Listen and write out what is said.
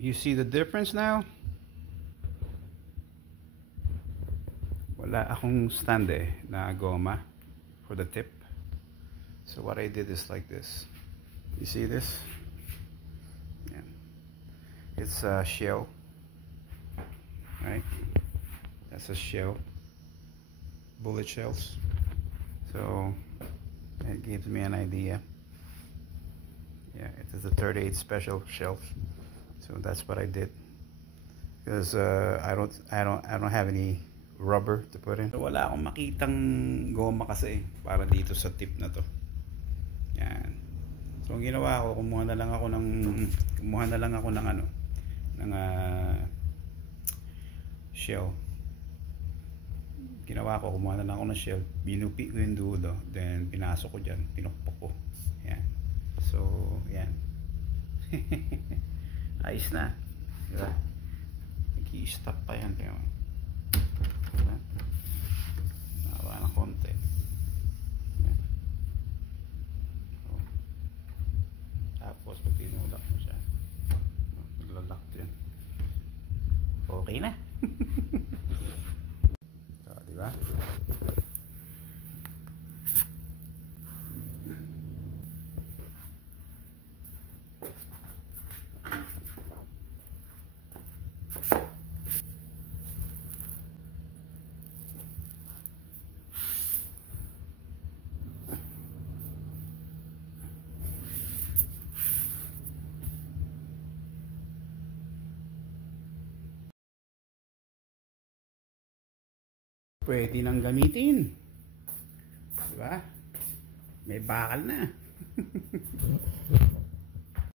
You see the difference now? Wala akong stand na goma for the tip. So what I did is like this. You see this? Yeah. It's a shell, right? That's a shell, bullet shells. So it gives me an idea. Yeah, it is a 38 special shells. So that's what I did. Because I don't have any rubber to put in. So wala akong makitang goma kasi para dito sa tip na to. Yan. So ang ginawa ko, kumuha na lang ako ng ano, ng shell. Ginawa ko, kumuha na lang ako ng shell, binupi ko yung dulo, then pinasok ko dyan, pinukpok ko. Yan. So yan. Ayos na, diba? Nag-i-stop pa yan, diba? Nakawa ng konti. Yan. So, tapos pag tinulak mo siya, naglalak din. Okay na. So, diba? Pwede nang gamitin. Diba? May bakal na.